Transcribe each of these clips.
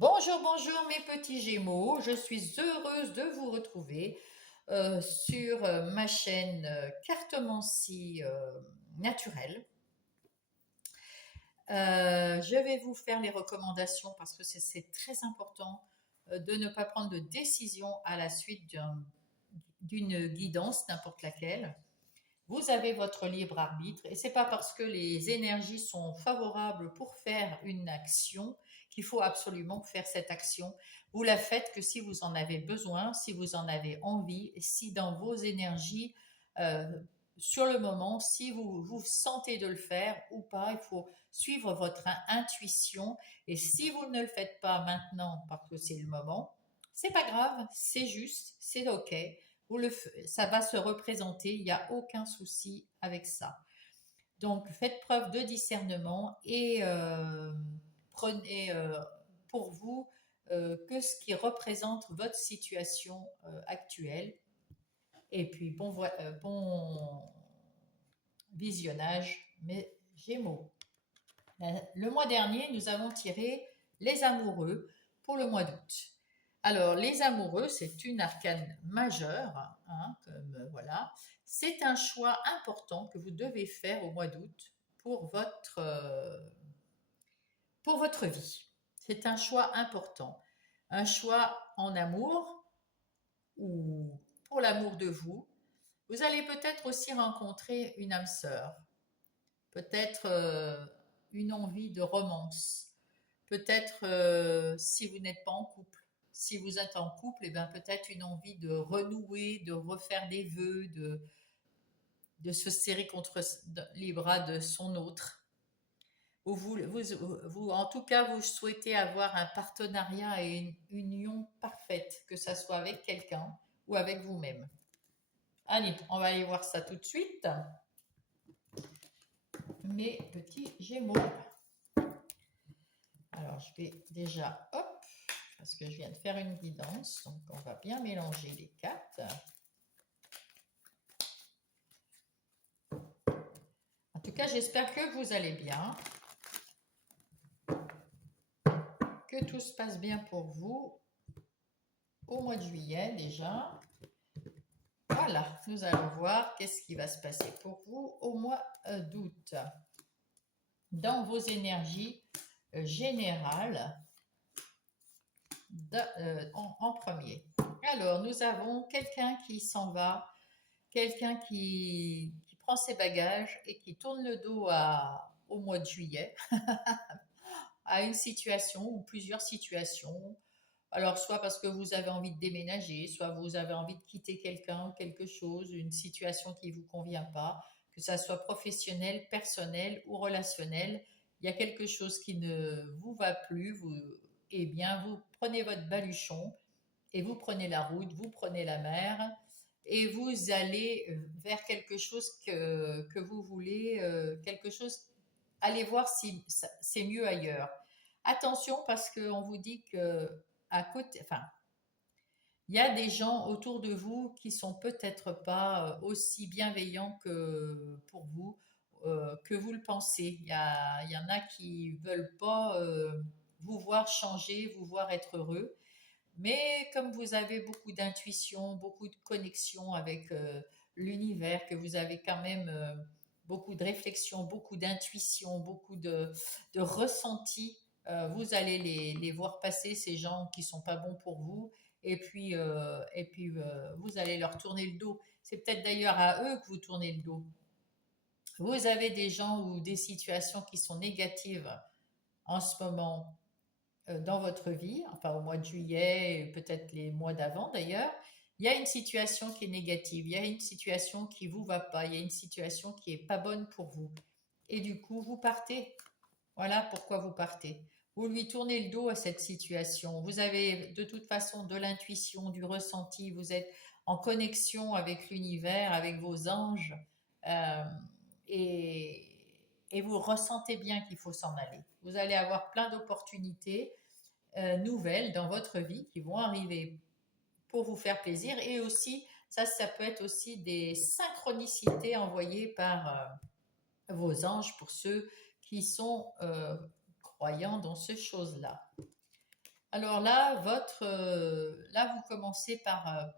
Bonjour, bonjour mes petits Gémeaux, je suis heureuse de vous retrouver sur ma chaîne Cartomancie naturelle. Je vais vous faire les recommandations parce que c'est très important de ne pas prendre de décision à la suite d'une guidance, n'importe laquelle. Vous avez votre libre arbitre et c'est pas parce que les énergies sont favorables pour faire une action qu'il faut absolument faire cette action. Vous la faites que si vous en avez besoin, si vous en avez envie, si dans vos énergies, euh, sur le moment, si vous sentez de le faire ou pas, il faut suivre votre intuition. Et si vous ne le faites pas maintenant parce que c'est le moment, c'est pas grave, c'est juste, c'est ok. Ça va se représenter, il n'y a aucun souci avec ça. Donc faites preuve de discernement et prenez pour vous que ce qui représente votre situation actuelle. Et puis bon visionnage, mes Gémeaux. Le mois dernier, nous avons tiré les amoureux pour le mois d'août. Alors, les amoureux, c'est une arcane majeure, hein, voilà. C'est un choix important que vous devez faire au mois d'août pour votre vie. C'est un choix important. Un choix en amour ou pour l'amour de vous. Vous allez peut-être aussi rencontrer une âme sœur, peut-être une envie de romance, peut-être si vous n'êtes pas en couple. Si vous êtes en couple, et bien peut-être une envie de renouer, de refaire des vœux, de se serrer contre les bras de son autre. En tout cas, vous souhaitez avoir un partenariat et une union parfaite, que ça soit avec quelqu'un ou avec vous-même. Allez, on va aller voir ça tout de suite. Mes petits Gémeaux. Alors, je vais déjà, hop, parce que je viens de faire une guidance, donc on va bien mélanger les cartes. En tout cas, j'espère que vous allez bien, que tout se passe bien pour vous au mois de juillet déjà. Voilà, nous allons voir qu'est-ce qui va se passer pour vous au mois d'août. Dans vos énergies générales, en premier. Alors, nous avons quelqu'un qui s'en va, quelqu'un qui prend ses bagages et qui tourne le dos au mois de juillet, à une situation ou plusieurs situations. Alors, soit parce que vous avez envie de déménager, soit vous avez envie de quitter quelqu'un ou quelque chose, une situation qui ne vous convient pas, que ça soit professionnel, personnel ou relationnel. Il y a quelque chose qui ne vous va plus, eh bien, vous prenez votre baluchon et vous prenez la route, vous prenez la mer et vous allez vers quelque chose que vous voulez, quelque chose, allez voir si c'est mieux ailleurs. Attention parce qu'on vous dit que à côté, enfin, il y a des gens autour de vous qui sont peut-être pas aussi bienveillants que pour vous, que vous le pensez. Il y en a qui veulent pas vous voir changer, vous voir être heureux. Mais comme vous avez beaucoup d'intuition, beaucoup de connexion avec l'univers, que vous avez quand même beaucoup de réflexion, beaucoup d'intuition, beaucoup de ressenti, vous allez les voir passer, ces gens qui sont pas bons pour vous, et puis vous allez leur tourner le dos. C'est peut-être d'ailleurs à eux que vous tournez le dos. Vous avez des gens ou des situations qui sont négatives en ce moment dans votre vie, enfin au mois de juillet, et peut-être les mois d'avant d'ailleurs, il y a une situation qui est négative, il y a une situation qui ne vous va pas, il y a une situation qui n'est pas bonne pour vous. Et du coup, vous partez. Voilà pourquoi vous partez. Vous lui tournez le dos à cette situation. Vous avez de toute façon de l'intuition, du ressenti, vous êtes en connexion avec l'univers, avec vos anges, euh, et, et vous ressentez bien qu'il faut s'en aller. Vous allez avoir plein d'opportunités nouvelles dans votre vie qui vont arriver pour vous faire plaisir et aussi, ça peut être aussi des synchronicités envoyées par vos anges pour ceux qui sont croyants dans ces choses-là. Alors là, là, vous commencez par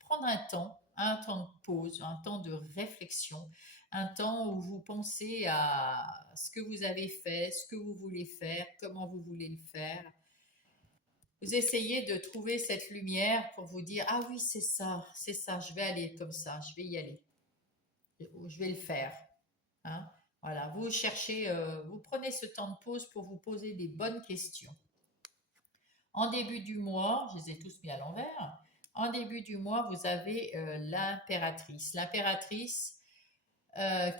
prendre un temps de pause, un temps de réflexion, un temps où vous pensez à ce que vous avez fait, ce que vous voulez faire, comment vous voulez le faire. Vous essayez de trouver cette lumière pour vous dire, ah oui, c'est ça, je vais aller comme ça, je vais y aller, je vais le faire. Hein. Voilà, vous cherchez, vous prenez ce temps de pause pour vous poser des bonnes questions. En début du mois, je les ai tous mis à l'envers. En début du mois, vous avez l'impératrice. L'impératrice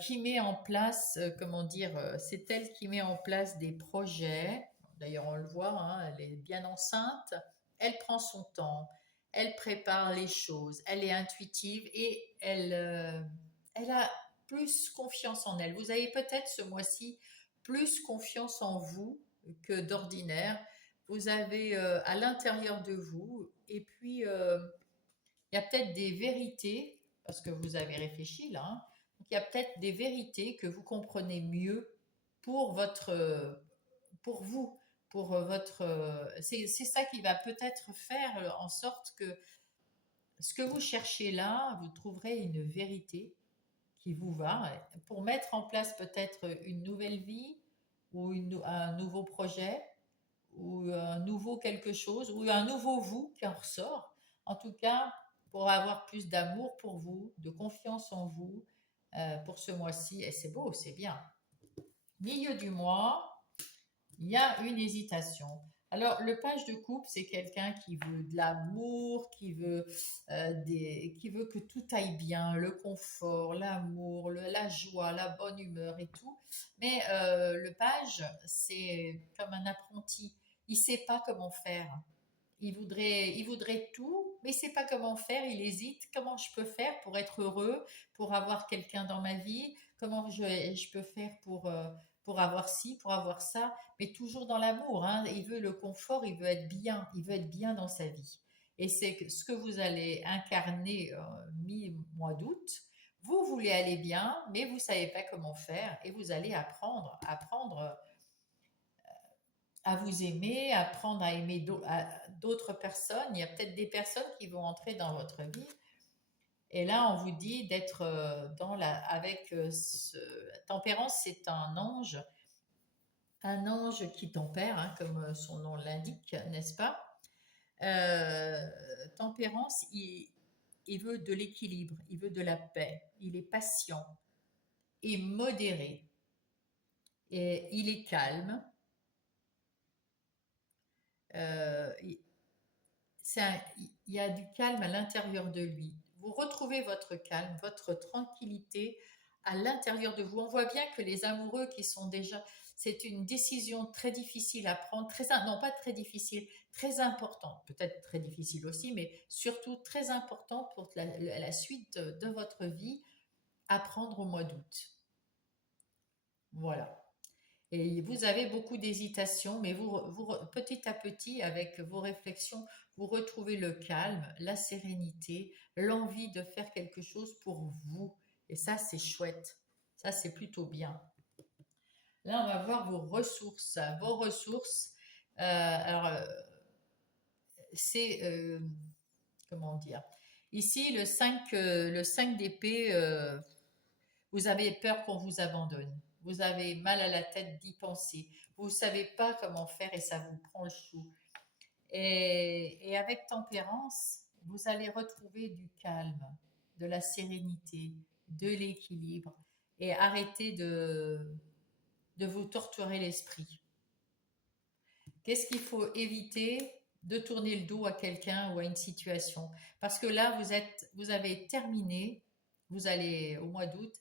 qui met en place, comment dire, c'est elle qui met en place des projets. D'ailleurs, on le voit, hein, elle est bien enceinte. Elle prend son temps, elle prépare les choses, elle est intuitive et elle a plus confiance en elle. Vous avez peut-être ce mois-ci plus confiance en vous que d'ordinaire. Vous avez à l'intérieur de vous, et puis il y a peut-être des vérités, parce que vous avez réfléchi là, hein, donc il y a peut-être des vérités que vous comprenez mieux pour pour vous, pour c'est ça qui va peut-être faire en sorte que ce que vous cherchez là, vous trouverez une vérité qui vous va pour mettre en place peut-être une nouvelle vie ou un nouveau projet ou un nouveau quelque chose, ou un nouveau vous qui en ressort. En tout cas, pour avoir plus d'amour pour vous, de confiance en vous pour ce mois-ci. Et c'est beau, c'est bien. Milieu du mois, il y a une hésitation. Alors, le page de coupe, c'est quelqu'un qui veut de l'amour, qui veut que tout aille bien, le confort, l'amour, la joie, la bonne humeur et tout. Mais le page, c'est comme un apprenti. Il sait pas comment faire. Il voudrait tout, mais il sait pas comment faire. Il hésite. Comment je peux faire pour être heureux, pour avoir quelqu'un dans ma vie? Comment je peux faire pour avoir ci, pour avoir ça? Mais toujours dans l'amour. Hein. Il veut le confort, il veut être bien dans sa vie. Et c'est ce que vous allez incarner mi-mois d'août. Vous voulez aller bien, mais vous savez pas comment faire, et vous allez apprendre à vous aimer, apprendre à aimer d'autres personnes. Il y a peut-être des personnes qui vont entrer dans votre vie. Et là, on vous dit d'être avec tempérance, c'est un ange qui tempère, hein, comme son nom l'indique, n'est-ce pas? Euh, Tempérance, il veut de l'équilibre, il veut de la paix, il est patient et modéré, et il est calme. Euh, il y a du calme à l'intérieur de lui. Vous retrouvez votre calme, votre tranquillité à l'intérieur de vous. On voit bien que les amoureux qui sont déjà, c'est une décision très difficile à prendre, non pas très difficile, très importante, peut-être très difficile aussi, mais surtout très importante pour la suite de votre vie à prendre au mois d'août. Voilà. Et vous avez beaucoup d'hésitation, mais petit à petit, avec vos réflexions, vous retrouvez le calme, la sérénité, l'envie de faire quelque chose pour vous. Et ça, c'est chouette. Ça, c'est plutôt bien. Là, on va voir vos ressources. Vos ressources, alors, c'est, comment dire, ici, le 5 d'épée, vous avez peur qu'on vous abandonne. Vous avez mal à la tête d'y penser. Vous ne savez pas comment faire et ça vous prend le chou. Et avec tempérance, vous allez retrouver du calme, de la sérénité, de l'équilibre et arrêter de vous torturer l'esprit. Qu'est-ce qu'il faut éviter? De tourner le dos à quelqu'un ou à une situation. Parce que là, vous avez terminé, vous allez au mois d'août,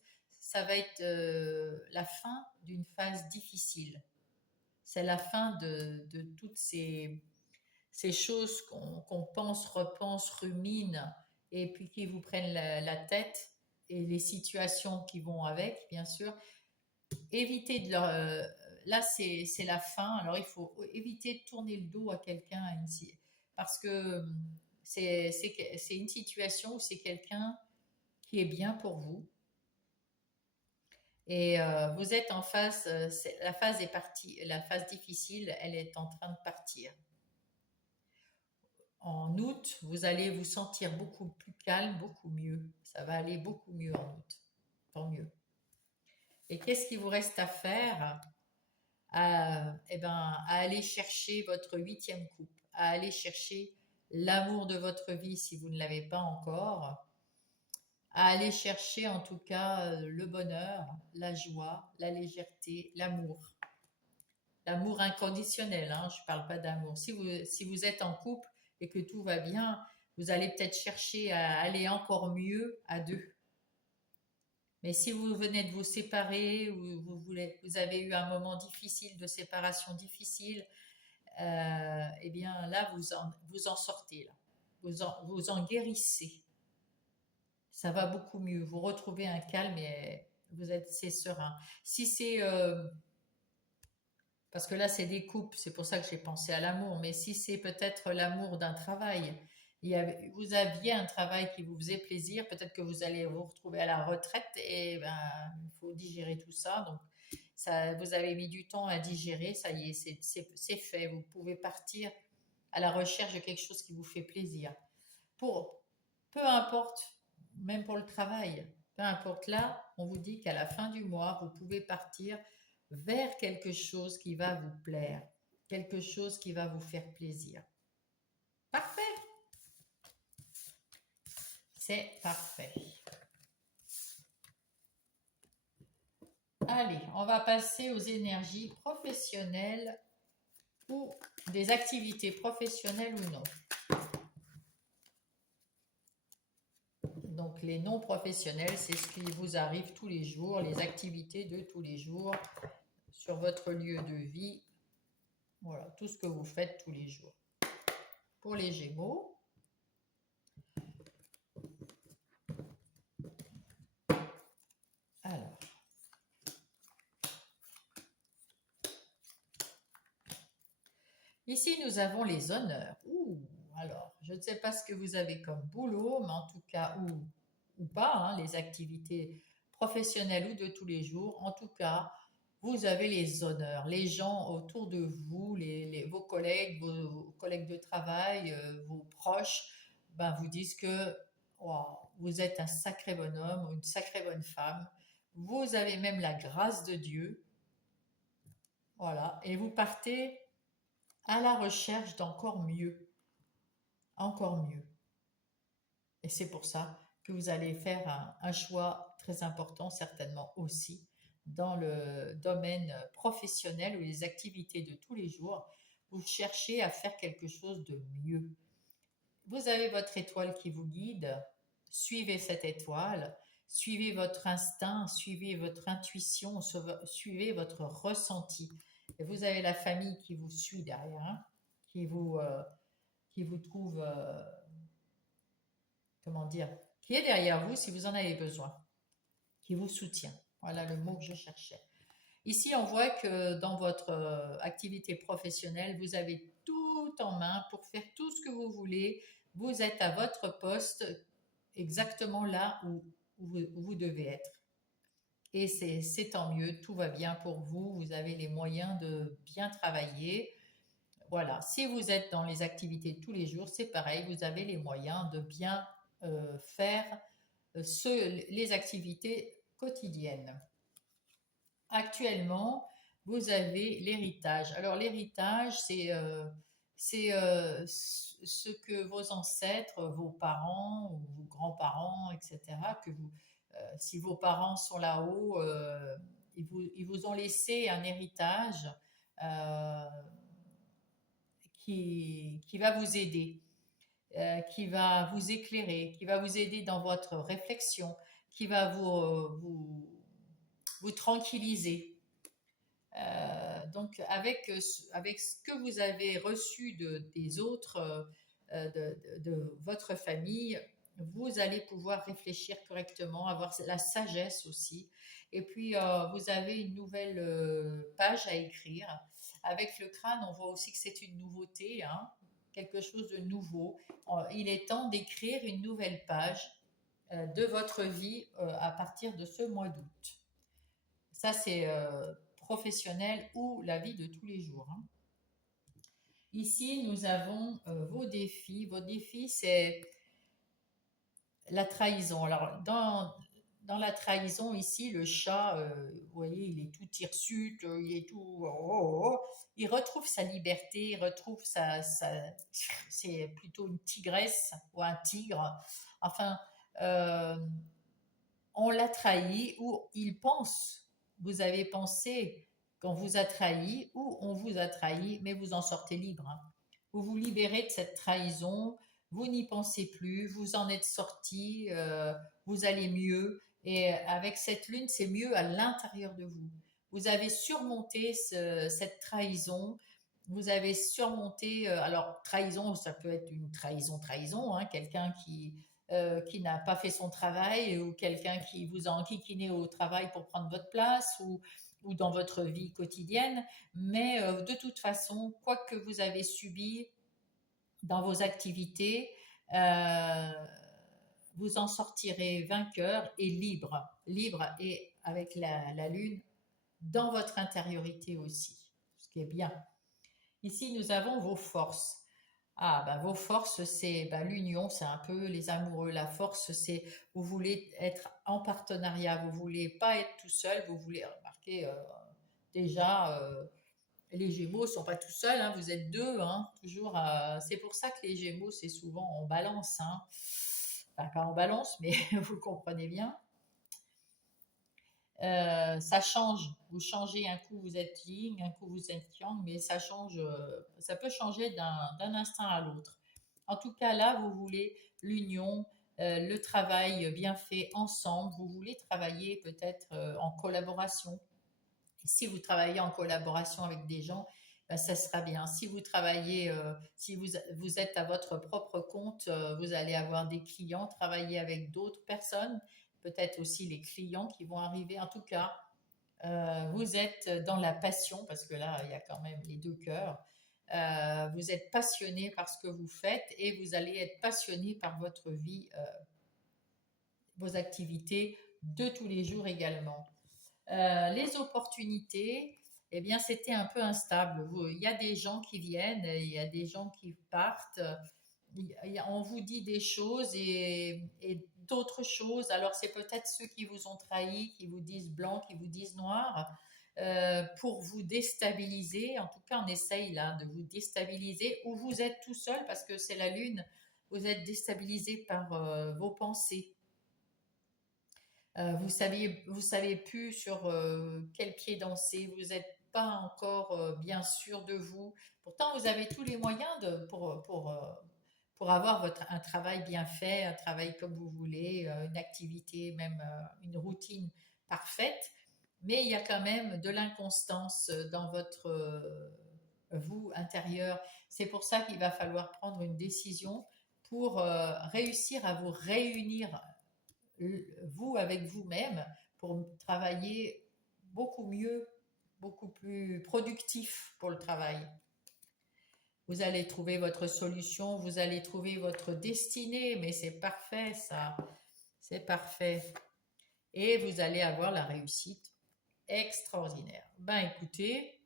ça va être la fin d'une phase difficile. C'est la fin de toutes ces choses qu'on pense, repense, rumine, et puis qui vous prennent la tête, et les situations qui vont avec, bien sûr. Éviter de leur, là, c'est la fin. Alors, il faut éviter de tourner le dos à quelqu'un, parce que c'est une situation où c'est quelqu'un qui est bien pour vous. Et vous êtes en phase, la phase est partie, la phase difficile, elle est en train de partir. En août, vous allez vous sentir beaucoup plus calme, beaucoup mieux. Ça va aller beaucoup mieux en août. Tant mieux. Et qu'est-ce qu'il vous reste à faire? Eh ben, à aller chercher votre huitième coupe, à aller chercher l'amour de votre vie si vous ne l'avez pas encore, à aller chercher en tout cas le bonheur, la joie, la légèreté, l'amour. L'amour inconditionnel, hein, je ne parle pas d'amour. Si vous êtes en couple et que tout va bien, vous allez peut-être chercher à aller encore mieux à deux. Mais si vous venez de vous séparer ou vous avez eu un moment difficile de séparation difficile, eh bien là, vous en sortez, là. Vous en guérissez. Ça va beaucoup mieux. Vous retrouvez un calme et c'est serein. Si c'est parce que là, c'est des couples, c'est pour ça que j'ai pensé à l'amour. Mais si c'est peut-être l'amour d'un travail, vous aviez un travail qui vous faisait plaisir, peut-être que vous allez vous retrouver à la retraite et ben, il faut digérer tout ça. Donc, ça, vous avez mis du temps à digérer, ça y est, c'est fait. Vous pouvez partir à la recherche de quelque chose qui vous fait plaisir. Pour, peu importe, même pour le travail, peu importe là, on vous dit qu'à la fin du mois, vous pouvez partir vers quelque chose qui va vous plaire, quelque chose qui va vous faire plaisir. Parfait, c'est parfait. Allez, on va passer aux énergies professionnelles ou des activités professionnelles ou non. Donc les non professionnels, c'est ce qui vous arrive tous les jours, les activités de tous les jours sur votre lieu de vie. Voilà, tout ce que vous faites tous les jours. Pour les Gémeaux, alors, ici nous avons les honneurs. Alors, je ne sais pas ce que vous avez comme boulot, mais en tout cas, ou pas, hein, les activités professionnelles ou de tous les jours, en tout cas, vous avez les honneurs. Les gens autour de vous, vos collègues, vos collègues de travail, vos proches, ben, vous disent que wow, vous êtes un sacré bonhomme ou une sacrée bonne femme. Vous avez même la grâce de Dieu. Voilà. Et vous partez à la recherche d'encore mieux. Encore mieux. Et c'est pour ça que vous allez faire un choix très important, certainement aussi, dans le domaine professionnel ou les activités de tous les jours. Vous cherchez à faire quelque chose de mieux. Vous avez votre étoile qui vous guide. Suivez cette étoile. Suivez votre instinct, suivez votre intuition, suivez votre ressenti. Et vous avez la famille qui vous suit derrière, hein, qui vous trouve comment dire, qui est derrière vous si vous en avez besoin, qui vous soutient. Voilà le mot que je cherchais. Ici, on voit que dans votre activité professionnelle, vous avez tout en main pour faire tout ce que vous voulez. Vous êtes à votre poste exactement là où vous devez être. Et c'est tant mieux, tout va bien pour vous, vous avez les moyens de bien travailler. Voilà, si vous êtes dans les activités de tous les jours, c'est pareil, vous avez les moyens de bien faire les activités quotidiennes. Actuellement, vous avez l'héritage. Alors l'héritage, c'est ce que vos ancêtres, vos parents ou vos grands-parents, etc., si vos parents sont là-haut, ils vous ont laissé un héritage euh, qui va vous aider, qui va vous éclairer, qui va vous aider dans votre réflexion, qui va vous tranquilliser. Donc, avec ce que vous avez reçu des autres, de votre famille, vous allez pouvoir réfléchir correctement, avoir la sagesse aussi. Et puis, vous avez une nouvelle page à écrire. Avec le crâne, on voit aussi que c'est une nouveauté, hein, quelque chose de nouveau. Il est temps d'écrire une nouvelle page de votre vie à partir de ce mois d'août. Ça, c'est professionnel ou la vie de tous les jours, hein. Ici, nous avons vos défis. Vos défis, c'est la trahison. Alors, dans la trahison, ici, le chat, vous voyez, il est tout hirsute, il est tout... oh, oh, oh. Il retrouve sa liberté, il retrouve c'est plutôt une tigresse ou un tigre. Enfin, euh, on l'a trahi ou il pense, vous avez pensé qu'on vous a trahi ou on vous a trahi, mais vous en sortez libre, hein. Vous vous libérez de cette trahison, vous n'y pensez plus, vous en êtes sorti, vous allez mieux. Et avec cette lune, c'est mieux à l'intérieur de vous. Vous avez surmonté cette trahison. Vous avez surmonté, alors trahison, ça peut être une trahison, hein, quelqu'un qui n'a pas fait son travail ou quelqu'un qui vous a enquiquiné au travail pour prendre votre place ou dans votre vie quotidienne. Mais de toute façon, quoi que vous avez subi dans vos activités, euh, vous en sortirez vainqueur et libre. Libre et avec la lune dans votre intériorité aussi, ce qui est bien. Ici, nous avons vos forces. Ah, bah, vos forces, c'est bah, l'union, c'est un peu les amoureux. La force, c'est vous voulez être en partenariat, vous voulez pas être tout seul, vous voulez remarquer déjà, les Gémeaux sont pas tout seuls, hein, vous êtes deux, hein, toujours. C'est pour ça que les Gémeaux, c'est souvent en balance, hein. Enfin, pas en balance, mais vous comprenez bien. Ça change. Vous changez, un coup vous êtes yin, un coup vous êtes yang, mais ça change, ça peut changer d'un instant à l'autre. En tout cas, là, vous voulez l'union, le travail bien fait ensemble. Vous voulez travailler peut-être en collaboration. Et si vous travaillez en collaboration avec des gens, ben, ça sera bien. Si vous travaillez, si vous êtes à votre propre compte, vous allez avoir des clients, travailler avec d'autres personnes, peut-être aussi les clients qui vont arriver. En tout cas, vous êtes dans la passion, parce que là, il y a quand même les deux cœurs. Vous êtes passionné par ce que vous faites et vous allez être passionné par votre vie, vos activités de tous les jours également. Les opportunités, eh bien, c'était un peu instable. Il y a des gens qui viennent, il y a des gens qui partent. On vous dit des choses et d'autres choses. Alors, c'est peut-être ceux qui vous ont trahi, qui vous disent blanc, qui vous disent noir, pour vous déstabiliser. En tout cas, on essaye là de vous déstabiliser ou vous êtes tout seul parce que c'est la lune. Vous êtes déstabilisé par vos pensées. Vous savez plus sur quel pied danser, vous n'êtes pas encore bien sûr de vous. Pourtant, vous avez tous les moyens pour avoir un travail bien fait, un travail comme vous voulez, une activité, même une routine parfaite. Mais il y a quand même de l'inconstance dans votre vous intérieur. C'est pour ça qu'il va falloir prendre une décision pour réussir à vous réunir vous avec vous-même pour travailler beaucoup mieux, beaucoup plus productif pour le travail. Vous allez trouver votre solution, vous allez trouver votre destinée, mais c'est parfait ça, c'est parfait. Et vous allez avoir la réussite extraordinaire. Ben écoutez,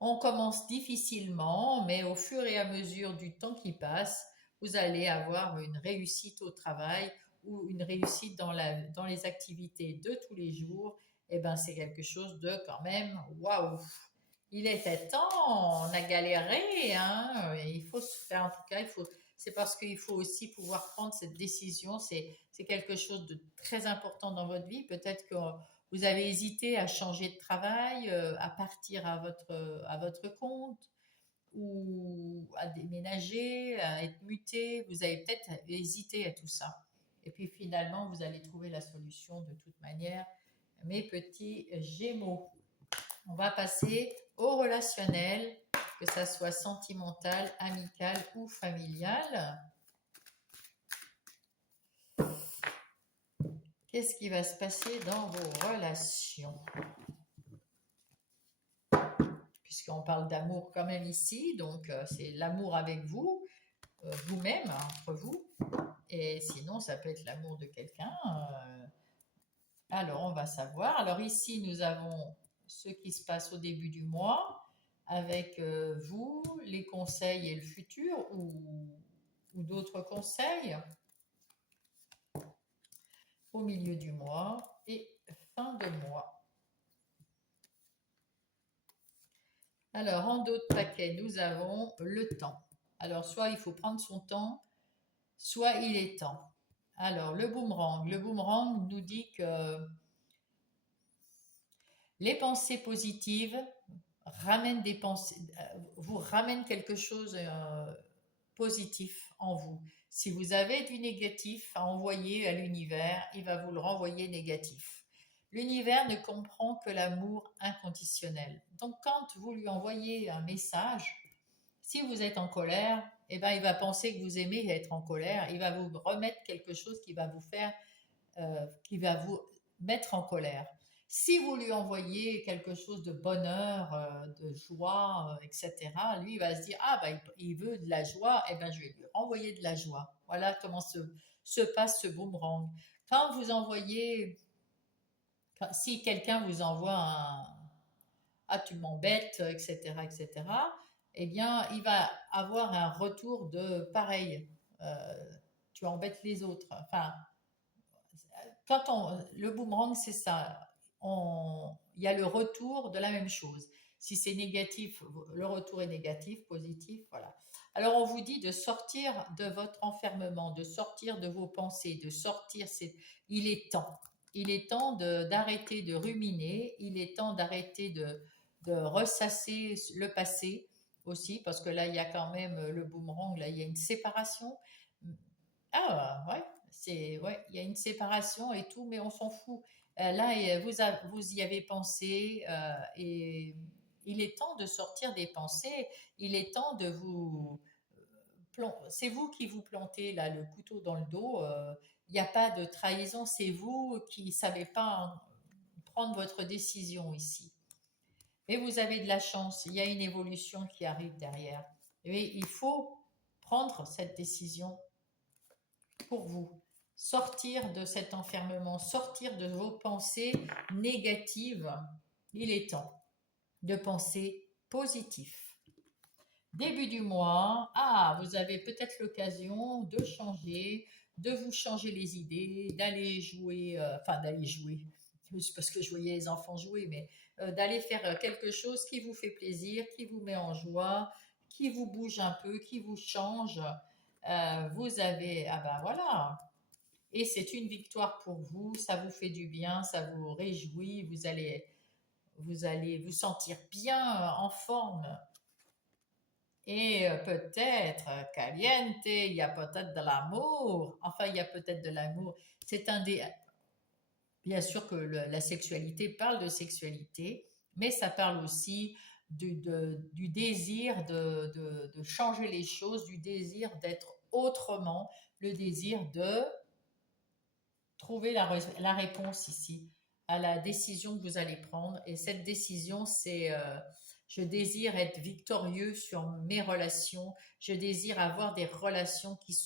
on commence difficilement, mais au fur et à mesure du temps qui passe, vous allez avoir une réussite au travail ou une réussite dans les activités de tous les jours. Et ben, c'est quelque chose de quand même waouh! Il était temps, on a galéré, hein. Il faut se faire, en tout cas, c'est parce qu'il faut aussi pouvoir prendre cette décision. C'est quelque chose de très important dans votre vie. Peut-être que vous avez hésité à changer de travail, à partir à votre compte ou à déménager, à être muté. Vous avez peut-être hésité à tout ça. Et puis finalement, vous allez trouver la solution de toute manière, mes petits Gémeaux. On va passer au relationnel, que ça soit sentimental, amical ou familial. Qu'est-ce qui va se passer dans vos relations? Puisqu'on parle d'amour quand même ici, donc c'est l'amour avec vous, vous-même, entre vous, et sinon ça peut être l'amour de quelqu'un. Alors on va savoir. Alors ici nous avons ce qui se passe au début du mois, avec vous, les conseils et le futur ou d'autres conseils au milieu du mois et fin de mois. Alors, en d'autres paquets, nous avons le temps. Alors, soit il faut prendre son temps, soit il est temps. Alors, le boomerang. Le boomerang nous dit que les pensées positives ramènent des pensées, vous ramènent quelque chose positif en vous. Si vous avez du négatif à envoyer à l'univers, il va vous le renvoyer négatif. L'univers ne comprend que l'amour inconditionnel. Donc quand vous lui envoyez un message, si vous êtes en colère, eh ben, il va penser que vous aimez être en colère, il va vous remettre quelque chose qui va vous faire, qui va vous mettre en colère. Si vous lui envoyez quelque chose de bonheur, de joie, etc., lui il va se dire ah ben il veut de la joie, et ben je vais lui renvoyer de la joie. Voilà comment se passe ce boomerang. Quand vous envoyez, si quelqu'un vous envoie un ah tu m'embêtes, etc., etc., eh bien il va avoir un retour de pareil. Tu embêtes les autres. Enfin, le boomerang, c'est ça. Il y a le retour de la même chose. Si c'est négatif, le retour est négatif, positif, voilà. Alors on vous dit de sortir de votre enfermement, de sortir de vos pensées, de sortir. Il est temps. Il est temps d'arrêter de ruminer. Il est temps d'arrêter de ressasser le passé aussi, parce que là il y a quand même le boomerang. Là il y a une séparation. Ah ouais, ouais, il y a une séparation et tout, mais on s'en fout. Là, vous y avez pensé et il est temps de sortir des pensées. Il est temps de vous. C'est vous qui vous plantez là le couteau dans le dos. Il n'y a pas de trahison. C'est vous qui ne savez pas prendre votre décision ici. Et vous avez de la chance. Il y a une évolution qui arrive derrière. Et il faut prendre cette décision pour vous. Sortir de cet enfermement, sortir de vos pensées négatives. Il est temps de penser positif. Début du mois, vous avez peut-être l'occasion de changer, de vous changer les idées, d'aller jouer, d'aller jouer, c'est parce que je voyais les enfants jouer, mais d'aller faire quelque chose qui vous fait plaisir, qui vous met en joie, qui vous bouge un peu, qui vous change. Vous avez, ah ben voilà, et c'est une victoire pour vous, ça vous fait du bien, ça vous réjouit, vous allez vous sentir bien en forme. Et peut-être caliente, il y a peut-être de l'amour, enfin il y a peut-être de l'amour. C'est un des... Bien sûr que la sexualité parle de sexualité, mais ça parle aussi du désir de changer les choses, du désir d'être autrement, le désir de trouver la réponse ici à la décision que vous allez prendre. Et cette décision, c'est je désire être victorieux sur mes relations. Je désire avoir des relations qui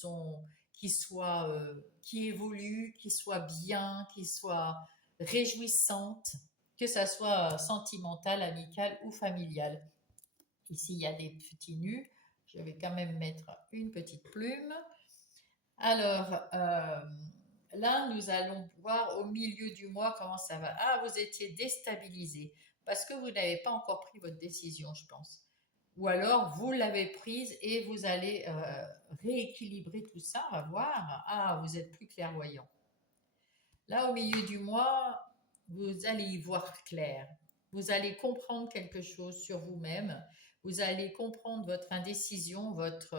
évoluent, qui soient bien, qui soient réjouissantes, que ça soit sentimental, amical ou familial. Ici, il y a des petits nus. Je vais quand même mettre une petite plume. Alors, là, nous allons voir au milieu du mois comment ça va. Ah, vous étiez déstabilisé parce que vous n'avez pas encore pris votre décision, je pense. Ou alors, vous l'avez prise et vous allez rééquilibrer tout ça. On va voir. Ah, vous êtes plus clairvoyant. Là, au milieu du mois, vous allez y voir clair. Vous allez comprendre quelque chose sur vous-même. Vous allez comprendre votre indécision, votre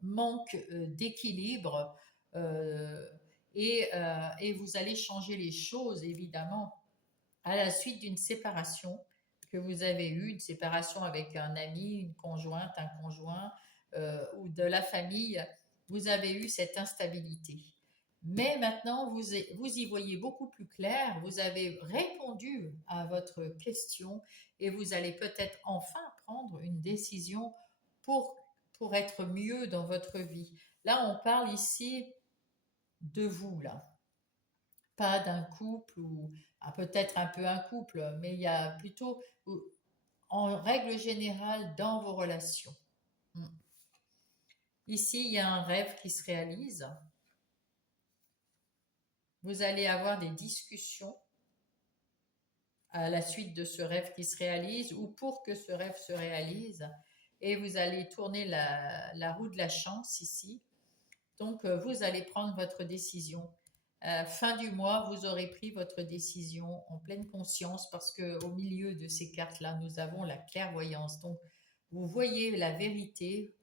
manque d'équilibre et vous allez changer les choses, évidemment, à la suite d'une séparation que vous avez eue, une séparation avec un ami, une conjointe, un conjoint ou de la famille. Vous avez eu cette instabilité. Mais maintenant, vous y voyez beaucoup plus clair, vous avez répondu à votre question et vous allez peut-être enfin prendre une décision pour être mieux dans votre vie. Là, on parle ici de vous, là. Pas d'un couple ou peut-être un peu un couple, mais il y a plutôt en règle générale dans vos relations. Hmm. Ici, il y a un rêve qui se réalise. Vous allez avoir des discussions à la suite de ce rêve qui se réalise ou pour que ce rêve se réalise. Et vous allez tourner la roue de la chance ici. Donc, vous allez prendre votre décision. Fin du mois, vous aurez pris votre décision en pleine conscience parce qu'au milieu de ces cartes-là, nous avons la clairvoyance. Donc, vous voyez la vérité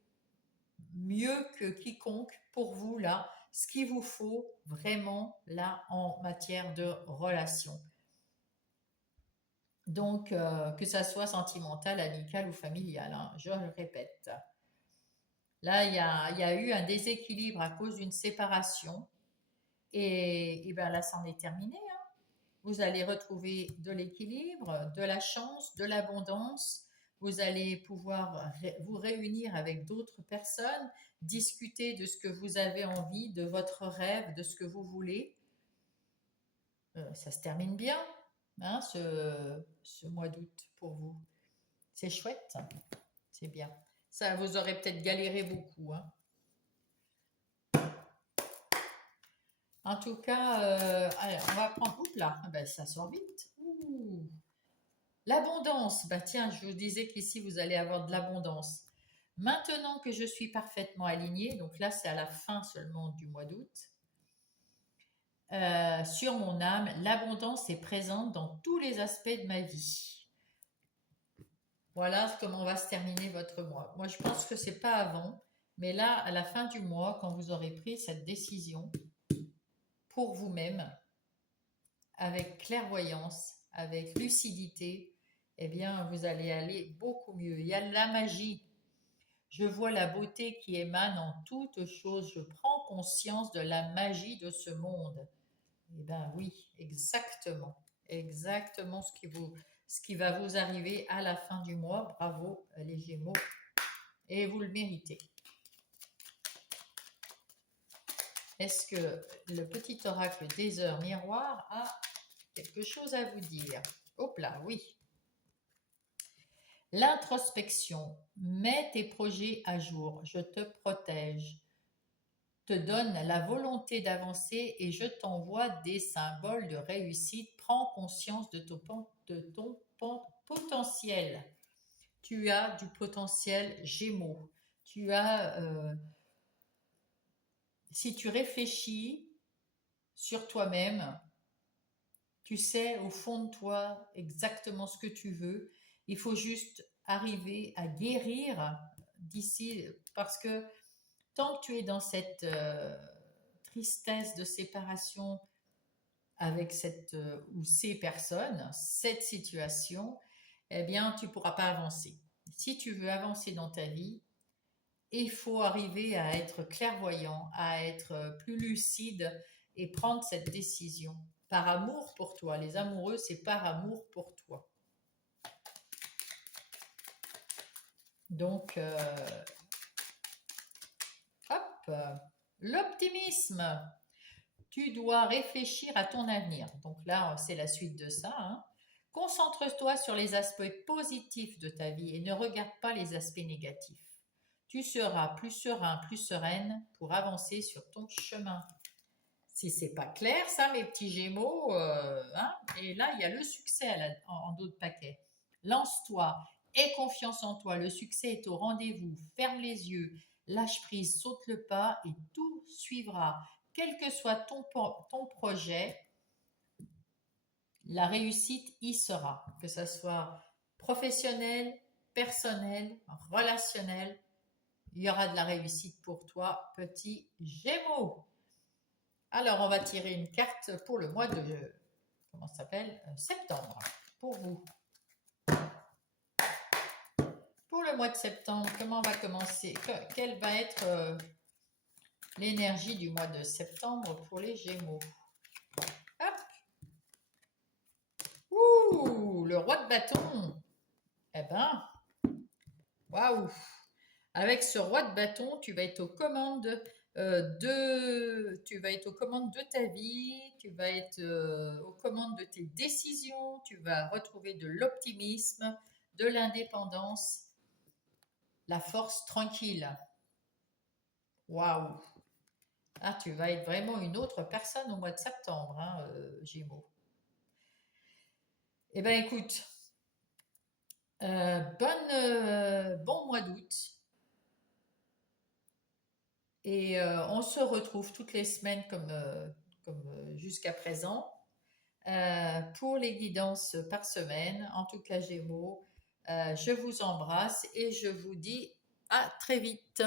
mieux que quiconque pour vous, là, ce qu'il vous faut vraiment, là, en matière de relation. Donc, que ça soit sentimental, amical ou familial, hein, je le répète. Là, il y a eu un déséquilibre à cause d'une séparation. Et ben là, c'en est terminé, hein. Vous allez retrouver de l'équilibre, de la chance, de l'abondance. Vous allez pouvoir vous réunir avec d'autres personnes, discuter de ce que vous avez envie, de votre rêve, de ce que vous voulez. Ça se termine bien, hein, ce mois d'août pour vous. C'est chouette, c'est bien. Ça, vous aurez peut-être galéré beaucoup, hein. En tout cas, allez, on va prendre. Oups là, ah ben, ça sort vite. Ouh. L'abondance, bah tiens, je vous disais qu'ici vous allez avoir de l'abondance. Maintenant que je suis parfaitement alignée, donc là c'est à la fin seulement du mois d'août, sur mon âme, l'abondance est présente dans tous les aspects de ma vie. Voilà comment va se terminer votre mois. Moi je pense que c'est pas avant, mais là à la fin du mois, quand vous aurez pris cette décision pour vous-même, avec clairvoyance, avec lucidité, eh bien, vous allez aller beaucoup mieux. Il y a de la magie. Je vois la beauté qui émane en toutes choses. Je prends conscience de la magie de ce monde. Eh bien, oui, exactement. Exactement ce qui va vous arriver à la fin du mois. Bravo, les Gémeaux. Et vous le méritez. Est-ce que le petit oracle des heures miroirs a quelque chose à vous dire? Hop là, oui. L'introspection. Mets tes projets à jour. Je te protège. Te donne la volonté d'avancer et je t'envoie des symboles de réussite. Prends conscience de ton potentiel. Tu as du potentiel Gémeaux. Tu as, si tu réfléchis sur toi-même, tu sais au fond de toi exactement ce que tu veux. Il faut juste arriver à guérir d'ici, parce que tant que tu es dans cette tristesse de séparation avec cette ou ces personnes, cette situation, eh bien, tu ne pourras pas avancer. Si tu veux avancer dans ta vie, il faut arriver à être clairvoyant, à être plus lucide et prendre cette décision par amour pour toi. Les amoureux, c'est par amour pour toi. Donc, hop, l'optimisme. Tu dois réfléchir à ton avenir. Donc là, c'est la suite de ça, hein. Concentre-toi sur les aspects positifs de ta vie et ne regarde pas les aspects négatifs. Tu seras plus serein, plus sereine pour avancer sur ton chemin. Si c'est pas clair, ça, mes petits Gémeaux, hein, et là, il y a le succès en dos de paquet. Lance-toi, aie confiance en toi, le succès est au rendez-vous. Ferme les yeux, lâche prise, saute le pas et tout suivra. Quel que soit ton projet, la réussite y sera. Que ce soit professionnel, personnel, relationnel, il y aura de la réussite pour toi, petit Gémeaux. Alors, on va tirer une carte pour le mois de, comment ça s'appelle, septembre, pour vous. Pour le mois de septembre, comment on va commencer? Quelle va être l'énergie du mois de septembre pour les Gémeaux? Hop! Ouh, le roi de bâton! Eh ben, waouh! Avec ce roi de bâton, tu vas être aux commandes tu vas être aux commandes de ta vie, tu vas être aux commandes de tes décisions, tu vas retrouver de l'optimisme, de l'indépendance, la force tranquille. Waouh! Ah, tu vas être vraiment une autre personne au mois de septembre, hein, Gémeaux. Eh bien, écoute, bon mois d'août. Et on se retrouve toutes les semaines comme jusqu'à présent pour les guidances par semaine. En tout cas, Gémeaux, je vous embrasse et je vous dis à très vite.